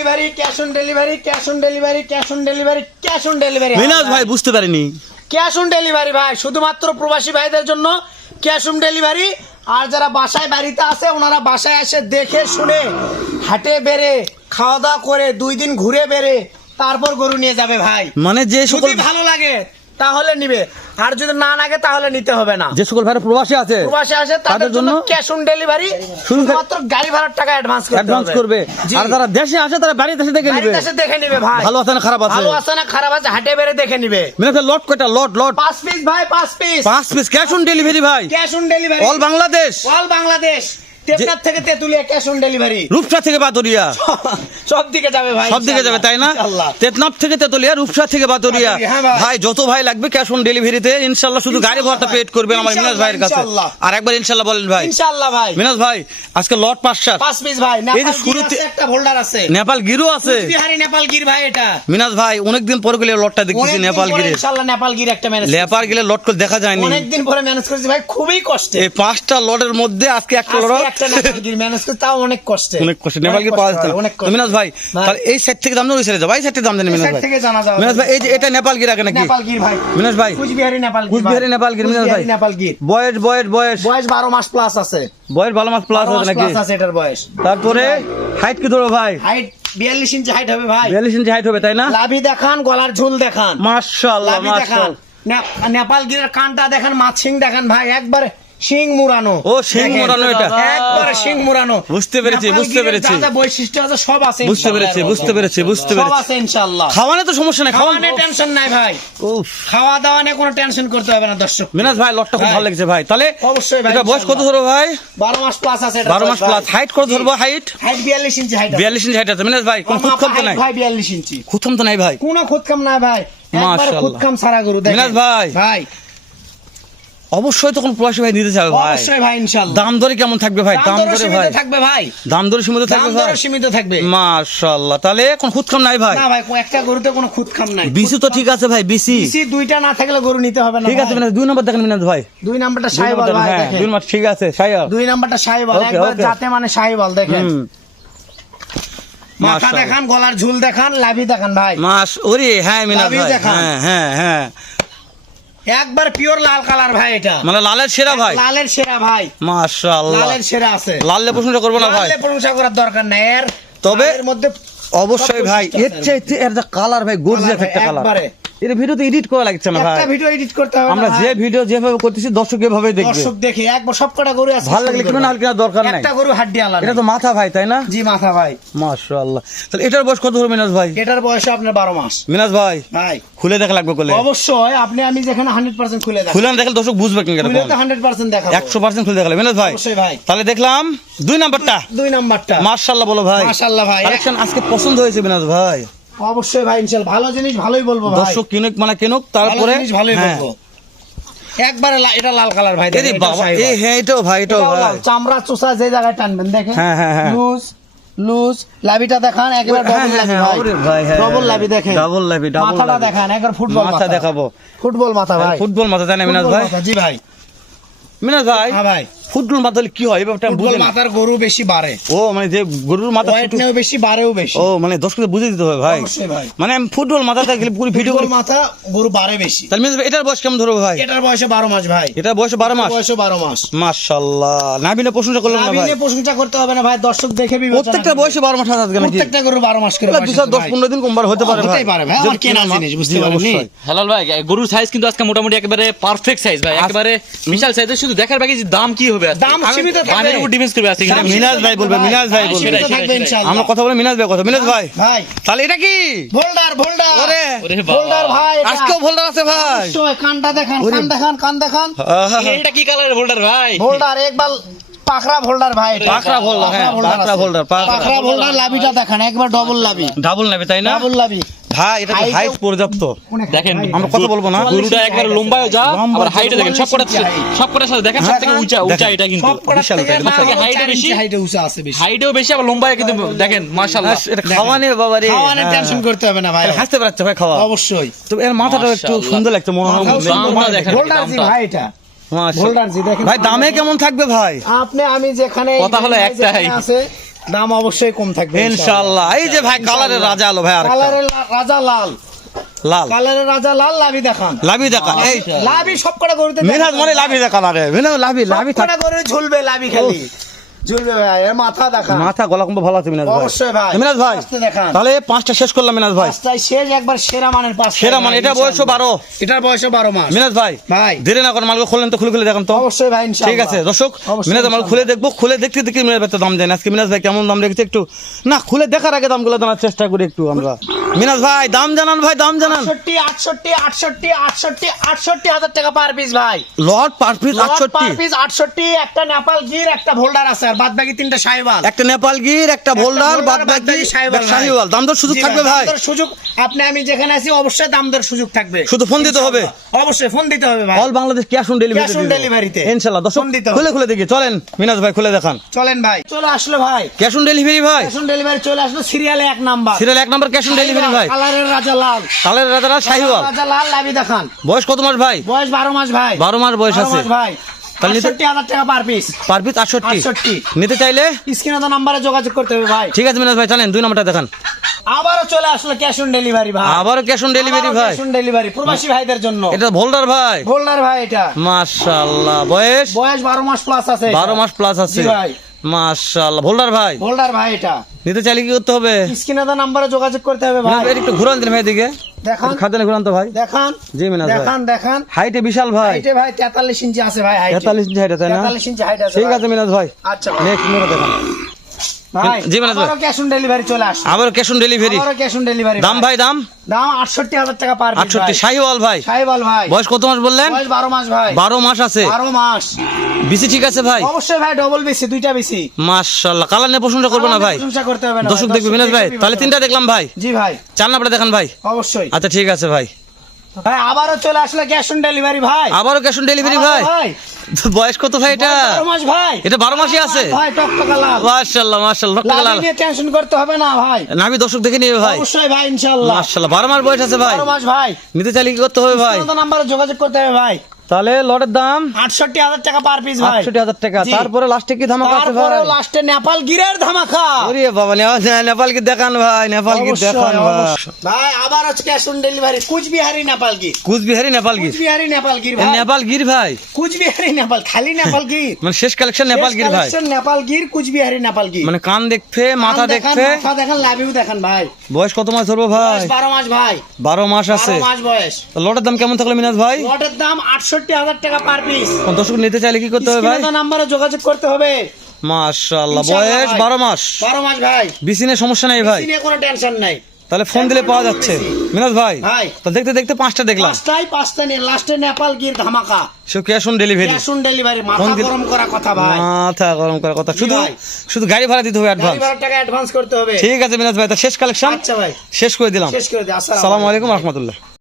Delivery, cash on delivery, cash on delivery, cash on delivery, cash on delivery. Minaj ভাই বুঝতে পারিনি, cash on delivery ভাই, শুধুমাত্র প্রবাসী ভাইদের জন্য ক্যাশ অন ডেলিভারি। আর যারা বাসায় বাড়িতে আছে ওনারা বাসায় এসে দেখে শুনে হাটে বেড়ে খাওয়া দাওয়া করে 2 দিন ঘুরে বেড়ে তারপর গরু নিয়ে যাবে ভাই। মানে যে সকল যদি ভালো লাগে তাহলে নিবে, আর যদি না লাগে তাহলে নিতে হবে না। যে সকল ভাইরা প্রবাসী আছে প্রবাসী আসে তাদের জন্য ক্যাশ অন ডেলিভারি, শুধুমাত্র গাড়ি ভাড়ার টাকা অ্যাডভান্স করবে। আর যারা দেশে আসে তারা বাড়িতে এসে দেখে নিবে, দেশে দেখে নিবে ভাই। ভালো আছে না খারাপ আছে, ভালো আছে না খারাপ আছে হাটে বেড়ে দেখে নিবে। মিনাজ ভাই লট কয়টা? লট 5 পিস ভাই, 5 piece, 5 piece cash on delivery ভাই, cash on delivery all Bangladesh. All Bangladesh, Teknaf থেকে Tetulia cash on delivery, Rupsa থেকে বাতরিয়া সব দিকে যাবে ভাই, সব দিকে যাবে তাই না? টেকনাফ থেকে তেতুলিয়া, রূপসা থেকে বাতরিয়া, হ্যাঁ ভাই। ভাই যত ভাই লাগবে ক্যাশ অন ডেলিভারিতে ইনশাআল্লাহ, শুধু গাড়ি ভাড়াটা পেড করবেন আমার মিনাজ ভাইয়ের কাছে। আর একবার ইনশাআল্লাহ বলেন ভাই। ইনশাআল্লাহ ভাই। মিনাজ ভাই আজকে লট 5 পিস ভাই, এই যে নেপাল গির শুরুতে আছে, একটা হোল্ডার আছে, নেপাল গিরও আছে, বিহারি নেপাল গির ভাই। এটা মিনাজ ভাই অনেকদিন পরে গেলে লটটা দেখতেছি নেপাল গিরে, ইনশাআল্লাহ নেপাল গির একটা ম্যানেজ, নেপাল গিলে লট করে দেখা যায়নি, অনেকদিন পরে ম্যানেজ করেছি ভাই, খুবই কষ্টে। এই 5টা লটের মধ্যে আজকে একটা লট, একটা নেপাল গির ম্যানেজ করতে তাও অনেক কষ্টে, অনেক কষ্ট। নেপাল গির পাওয়া যাচ্ছে না। তো মিনাজ ভাই তাহলে এই সেট থেকে দাম না ওই সেটে যাও, এই সেটে দাম দেন মিনাজ ভাই, থেকে জানা যাবে। মিনাজ ভাই এই যে এটা নেপাল গির আগে নাকি? নেপাল গির ভাই, মিনাজ ভাই কুচবিহারি নেপাল গির, কুচবিহারি নেপাল গির। মিনাজ ভাই নেপাল গির বয়স বয়স বয়স বয়স 12 মাস প্লাস আছে, বয়স 12 মাস প্লাস আছে নাকি? প্লাস আছে এটার বয়স। তারপরে হাইট কি ধরো ভাই? হাইট 42 ইঞ্চি হাইট হবে ভাই, 42 ইঞ্চি হাইট হবে তাই না? লাভি দেখান, গলার ঝুল দেখান, মাশাআল্লাহ লাভি দেখান, মাশাআল্লাহ। নেপাল গিরের কানটা দেখান, মাছিং দেখান ভাই, একবারে শিং মুরানো। ও শিং মুরানো, এটা একবারে শিং মুরানো। বুঝতে পেরেছি বুঝতে পেরেছি, যা বৈশিষ্ট্য আছে সব আছে, বুঝতে পেরেছি বুঝতে পেরেছি বুঝতে সব পেরেছি। আছে ইনশাআল্লাহ। খাওয়ানে তো সমস্যা নাই, খাওয়ানে টেনশন নাই ভাই, উফ খাওয়া দাওয়া নিয়ে কোনো টেনশন করতে হবে না দর্শক। মিনাজ ভাই লটটা খুব ভালো লাগছে ভাই। তাহলে অবশ্যই ভাই, এটা বয়স কত ধরো ভাই? 12 মাস প্লাস আছে, 12 মাস প্লাস। হাইট কত ধরবো? হাইট 42 ইঞ্চি হাইট, 42 ইঞ্চি হাইট আছে। মিনাজ ভাই কোন খুদখাম তো নাই ভাই, 42 ইঞ্চি খুদখাম তো নাই ভাই, কোনো খুদকাম না ভাই, একবারে মাশাআল্লাহ। খুদকাম সারা গরু দেখেন মিনাজ ভাই ভাই। অবশ্যই তো কোন প্রবাসী ভাই নিতে চাবে ভাই, অবশ্যই ভাই ইনশাআল্লাহ। দাম দরে কেমন থাকবে ভাই? দাম দরে সীমিত ভাই থাকবে ভাই, দাম দরে সীমিত দাম থাকবে ভাই, দর সীমিত থাকবে মাশাআল্লাহ। তাহলে কোন খুদখাম নাই ভাই? না ভাই, একটা গরুতে কোনো খুদকাম নাই। বিসি তো ঠিক আছে ভাই, বিসি বিসি দুইটা না থাকলে গরু নিতে হবে না ঠিক আছে। ভাই। মিনাজ 2 নম্বর দেখেন মিনাজ ভাই, 2 নাম্বারটা শাহিওয়াল ভাই হ্যাঁ দেখেন, 2 নম্বর ঠিক আছে শাহিওয়াল, 2 নাম্বারটা শাহিওয়াল, Okay, একবার okay. যাতে মানে শাহিওয়াল দেখেন, হুম মাথা মাশাআল্লাহ। দেখান, গলার ঝুল দেখান, লাভি দেখান ভাই, মাস ওরে হ্যাঁ মিনাজ লাভি ভাই, দেখান। হ্যাঁ হ্যাঁ হ্যাঁ একবার পিওর লাল কালার ভাই, এটা মানে লালের সেরা ভাই, লালের সেরা ভাই, মাশাআল্লাহ। লালের সেরা আছে, লালে প্রশংসা করবো না ভাই, লালে প্রশংসা করার দরকার নাই, এর তবে এর মধ্যে অবশ্যই ভাই এর চাইতে এর যে কালার ভাই গর্জিয়াস একটা কালার, একবারে এর ভিডিওতে এডিট করা লাগছে না ভাই, একটা ভিডিও এডিট করতে হবে না আমরা যে ভাই। ভিডিও যেভাবে করতেছি দর্শক এভাবে দেখবে, দর্শক দেখে একবার সবকটা গরু আছে, ভালো লাগলে কিনা না কিনা দরকার নাই, একটা গরু হাড্ডি আলাদা, এটা তো মাথা ভাই তাই না? জি মাথা ভাই। মাশাআল্লাহ। তাহলে এটার বয়স কত হলো মিনাজ ভাই? এটার বয়স আপনার 12 মাস মিনাজ ভাই ভাই। খুলে দেখা লাগবে কোলে, অবশ্যই আপনি আমি যেখানে 100% খুলে দেখাবো, খুলে না দেখলে দর্শক বুঝবে কি খুলে তো 100% দেখাবো, 100% খুলে দেখালে মিনাজ ভাই। অবশ্যই ভাই। তাহলে দেখলাম 2 নাম্বারটা, 2 নাম্বারটা মাশাআল্লাহ বলো ভাই, মাশাআল্লাহ ভাই। কালেকশন আজকে পছন্দ হয়েছে মিনাজ ভাই, অবশ্যই ভাই ইনশাআল্লাহ, ভালো জিনিস ভালোই বলবো ভাই, দর্শক কিনুক মানে কিনুক, ভালো তারপরে জিনিস ভালোই হ্যাঁ। বলবো। একবারে এটা লাল কালার ভাই, এরে দেখেন, এটা বাবা শাহিওয়াল। এই হ্যাঁ এটাও ভাই এটাও এটাও ভাই, লাল, চামড়া চোষা যে জায়গায় টানবেন দেখেন, হ্যাঁ, হ্যাঁ, হ্যাঁ। লুজ লুজ লাভিটা দেখান, একবার হ্যাঁ, ডবল হ্যাঁ, লাভি হ্যাঁ, ভাই, ওরে ভাই, হ্যাঁ, ডবল হ্যাঁ, লাভি দেখেন, ডাবল লাভি, ডাবল মাথাটা লাভি। দেখান, একবার ফুটবল মাথা দেখাবো, ফুটবল মাথা ভাই, ফুটবল মাথা তাই না মিনাজ ফুটবল ভাই? মাথা, জি ভাই। মিনাজ ভাই হ্যাঁ ভাই, ফুটবল মাথা হলে কি হয় এবার ফুটবল বুঝে না, মাথার গরু বেশি বাড়ে, ও মানে যে গরুর মাথা ওয়েট নেও বেশি, বাড়েও বেশি, ও মানে দর্শকদের বুঝে দিতে হবে ভাই, অবশ্যই ভাই। মানে আমি ফুটবল মাথাটা গেলে পুরো ভিডিও ফুটবল করি, মাথা গরু বাড়ে বেশি। তাহলে মিনাজ ভাই এটার বয়স কেমন ধরবো ভাই? এটার বয়সে 12 মাস ভাই, এটার বয়স 12 মাস, বয়সে 12 মাস। মাশাআল্লাহ। নাবিনে প্রশংসা করলাম না ভাই, নাবিনে প্রশংসা করতে হবে না ভাই, দর্শক দেখে বিবেচনা প্রত্যেকটা করবে। বয়সে 12 মাস আছে নাকি? প্রত্যেকটা গরু 12 মাস করে বয়স 2 আছে 10 ভাই। 15 দিন কমবার হতে পারে ভাই, হতেই পারে ভাই, আমার কেনা জিনিস, বুঝতে পারেননি? হেলাল ভাই গরুর সাইজ কিন্তু আজকে মোটামুটি একেবারে পারফেক্ট সাইজ ভাই, একেবারে বিশাল সাইজ, শুধু দেখার বাকি যে দাম কি হবে আজকে। দাম সীমিত থাকবে। দামের উপর ডিপেন্ড করবে আজকে কিন্তু। মিনাজ ভাই বলবে, মিনাজ ভাই বলবে, সীমিত থাকবে সেটাই। ইনশাআল্লাহ। আমরা কথা বলে মিনাজ ভাই কথা, মিনাজ ভাই ভাই তাহলে এটা কি? ভোল্ডার ভোল্ডার ওরে ওরে বাবা। ভোল্ডার ভাই, এটা। আজকেও ভোল্ডার আছে ভাই, অবশ্যই, কানটা দেখান, কান দেখান, কান দেখান, আহা, এটা কি কালারের হোল্ডার ভাই? ভোল্ডার একবার পাখরা ভোল্ডার ভাই, এটা। পাখরা ভোল্ডার, হ্যাঁ, পাখরা আছে। ভোল্ডার, পাখরা। পাখরা ভোল্ডার লাভিটা দেখান, একবার ডবল লাভি, ডাবল নেবে তাই না ডাবল লাভি ভাই? এটা তো হাইট পর্যাপ্ত, দেখেন আমরা কথা বলবো না, গরুটা একবার লম্বায় যা, আবার হাইটে দেখেন সবকটার সাথে দেখেন সবথেকে উঁচা উঁচা এটা কিন্তু সবকটার বিশাল থেকে এটা, থেকে হাইটে বেশি, হাইটে উঁচা আছে বেশি। হাইটেও বেশি, আবার লম্বায় কিন্তু দেখেন মাশাআল্লাহ। এটা খাওয়া নেই বাবা রে, খাওয়ানোর টেনশন করতে হবে না ভাই, হাসতে পারছে ভাই খাওয়া, অবশ্যই। তো এর মাথাটা একটু মাশাআল্লাহ। সুন্দর লাগছে মনে হয়, দামটা দেখেন, ভোল্ডার জি দামটা। ভাই, এটা মাশাআল্লাহ। ভোল্ডার জি দেখেন ভাই দামে কেমন থাকবে ভাই? আপনি আমি যেখানে কথা হলো যেখানে একটাই। আছে দাম অবশ্যই কম থাকবে ইনশাআল্লাহ। এই যে ভাই কালারের রাজা আলো ভাই, আর কালারের রাজা লাল, লাল কালারের রাজা লাল, লাভি দেখান। লাভি দেখা, এই লাভি সব কটা গরুতে মিনাজ মানে লাভি দেখা কালারে, লাভি লাভি সব কটা গরু ঝুলবে, লাভি খালি ঝুলবে ভাই। এর মাথা দেখান, মাথা গলা কম্ব ভালো আছে মিনাজ ভাই। অবশ্যই ভাই। মিনাজ ভাই আস্তে দেখান। তাহলে 5টা শেষ করলাম মিনাজ ভাই। পাঁচটায় শেষ, একবার সেরা মানের পাঁচ। সেরা মানে এটা বয়সও 12। এটার বয়স 12 মাস। মিনাজ ভাই ভাই দেরি না করে মালগুলো খুললেন তো, খুলে খুলে দেখেন তো। অবশ্যই ভাই ইনশাআল্লাহ। ঠিক আছে দর্শক, অবশ্যই মিনাজ মাল খুলে দেখবো, খুলে দেখতে দেখতে মিনাজ ভাই তো দাম দেন। আজকে মিনাজ ভাই কেমন দাম রেখেছে একটু না খুলে দেখার আগে দামগুলো জানার চেষ্টা করি একটু আমরা। মিনাজ ভাই দাম জানান, ভাই দাম জানান। 68 হাজার টাকা পার পিস ভাই। লট পার পিস 68, 68, একটা নেপাল গির, একটা ভোল্ডার আছে, আর বাদ বাকি 3টা শাহিওয়াল। একটা নেপাল গির, একটা ভোল্ডার, ভোল্ডার, বাদ বাদ বাকি বাকি শাহিওয়াল ভাই। শাহিওয়াল। দাম দর সুযোগ জি থাকবে ভাই, দাম দর সুযোগ। আপনি আমি যেখানে আছি অবশ্যই দাম দর সুযোগ থাকবে। শুধু ফোন দিতে হবে। অবশ্যই ফোন দিতে হবে ভাই। All Bangladesh cash on Cash on delivery তে। ইনশাআল্লাহ। দর্শক ফোন দিতে হবে। খুলে খুলে দেখি, চলেন মিনাজ ভাই খুলে দেখান। চলেন ভাই, চলে আসলো ভাই। ক্যাশ অন ডেলিভারি ভাই, ক্যাশ অন ডেলিভারি চলে আসলো, সিরিয়ালে 1 number. Serial 1 number cash on delivery ভাই। কালারের রাজা লাল, কালের রাজারা শাহিওয়াল। রাজা লাল, লাভি দেখান। বয়স কত মাস ভাই? বয়স 12 মাস ভাই। 12 মাস বয়স 12 আছে। মাস ভাই। তাহলে নিতে- 68 হাজার টাকা পার পিস। Per piece 68। 68 নিতে চাইলে স্ক্রিনে তো নাম্বারে যোগাযোগ করতে হবে ভাই। ঠিক আছে মিনাজ ভাই, চলেন 2 নাম্বারটা দেখান। আবারও চলে আসলো ক্যাশ অন ডেলিভারি ভাই। আবারও ক্যাশ অন ডেলিভারি ভাই। ক্যাশ অন ডেলিভারি প্রবাসী ভাইদের জন্য। এটা ভোল্ডার ভাই, ভোল্ডার ভাই এটা। মাশাআল্লাহ। বয়স বয়স 12 মাস প্লাস আছে। 12 মাস প্লাস আছে। জি ভাই। মাশাআল্লাহ। ভোল্ডার ভাই ভোল্ডার ভাই এটা। নিতে চাইলে কি করতে হবে? স্ক্রিনে তো নাম্বারে যোগাযোগ করতে হবে মিনাজ ভাই। ভাই একটু ঘুরান দিন ভাই দিকে, দেখান, খাদ্যানে ঘুরান তো ভাই। দেখান, জি মিনাজ ভাই। দেখান, দেখান। হাইটে বিশাল ভাই, হাইটে ভাই 43 ইঞ্চি আছে ভাই। হাইটে 43 ইঞ্চি হাইট আছে না? 43 ইঞ্চি হাইট আছে ঠিক ভাই। আছে মিনাজ ভাই, আচ্ছা ভাই। নেক্সট মেরে দেখান। ভাই জি মিনাজ ভাই। আবারও ক্যাশ অন ডেলিভারি চলে আসছে। আবারও ক্যাশ অন ডেলিভারি। আবারও ক্যাশ অন ডেলিভারি। দাম ভাই দাম দাম 68 হাজার টাকা পার পিস। 68। শাহিওয়াল ভাই, সাইবাল ভাই। বয়স কত মাস বললেন? বয়স 12 মাস ভাই। 12 মাস আছে। 12 মাস। বিসি ঠিক আছে ভাই? অবশ্যই ভাই, ডবল বেশি, দুইটা বেশি। মাশাআল্লাহ। কালার নিয়ে প্রশংসা করবো না ভাই, প্রশংসা করতে হবে না দর্শক ভাই, দেখবে মিনাজ ভাই। দেখবে তাহলে ভাই। 3টা দেখলাম ভাই, জি ভাই, 4 নাম্বারটা দেখান ভাই। অবশ্যই আচ্ছা ঠিক আছে ভাই। ভাই। আবারও চলে আসলো ক্যাশ অন ডেলিভারি ভাই। আবারও ক্যাশ অন ডেলিভারি ভাই। ভাই বয়স কত ভাই এটা? 12 মাস ভাই। এটা 12 মাসই আছে। ভাই টকটকা লাল। মাশাআল্লাহ মাশাআল্লাহ। লাল লাল নিয়ে টেনশন করতে হবে না ভাই। নাভি দর্শক দেখে নিবে ভাই। অবশ্যই ভাই ইনশাআল্লাহ। মাশাআল্লাহ। 12 মাস বয়স আছে ভাই। 12 মাস ভাই। নিতে চাইলে কি করতে হবে ভাই? স্ক্রিনে তো নাম্বারে যোগাযোগ করতে হবে ভাই। তাহলে লটের দাম 68 হাজার টাকা পার পিস ভাই। 68 হাজার টাকা। জি। তারপরে লাস্টে কি ধামাকা আছে ভাই? তারপরেও লাস্টে নেপাল গিরের ধামাকা। ওরে বাবা, নেপাল কি দেখান ভাই, নেপাল কি অবশ্যই, দেখান ভাই। অবশ্যই। ভাই আবার হচ্ছে cash on delivery. Kuchbihari Nepal গির। কুচবিহারি নেপাল গির। কুচবিহারি নেপাল গির এ ভাই। নেপাল গির ভাই, কুচবিহারি নেপাল, খালি নেপাল গির। মানে শেষ কালেকশন নেপাল গির ভাই। শেষ collection নেপাল গির, কুচবিহারি নেপাল গির। মানে কান দেখবে, মাথা কান দেখান, দেখবে। মাথা দেখান, লাভিও দেখান ভাই। বয়স কত মাস ধরবো ভাই? বয়স 12 মাস ভাই। 12 মাস আছে। 12 মাস বয়স। তো লটের দাম কেমন থাকলো মিনাজ ভাই? লটের দাম 68 হাজার টাকা পার পিস। কোন দর্শক নিতে চাইলে কি করতে হবে ভাই? স্ক্রিনে তো নাম্বারে যোগাযোগ করতে হবে। মাশাআল্লাহ। ইনশাআল্লাহ বয়স ভাই। 12 মাস। 12 মাস ভাই। বিসিনে সমস্যা নেই ভাই, নিয়ে কোনো টেনশন নাই। তাহলে ফোন দিলে পাওয়া যাচ্ছে। মিনাজ ভাই ভাই। তো দেখতে দেখতে 5টা দেখলাম। পাঁচটা নিয়ে লাস্টে নেপাল গির ধামাকা। সে cash on delivery. Cash on delivery. মাথা ফোন দিলে- গরম করা কথা ভাই। মাথা গরম করার কথা, শুধু ভাই। শুধু গাড়ি ভাড়া দিতে হবে অ্যাডভান্স। 10,000 টাকা অ্যাডভান্স করতে হবে। ঠিক আছে মিনাজ ভাই, তা শেষ কালেকশন আচ্ছা ভাই, শেষ করে দিলাম। শেষ করে দিই। আসসালামু আলাইকুম রহমতুল্লাহ।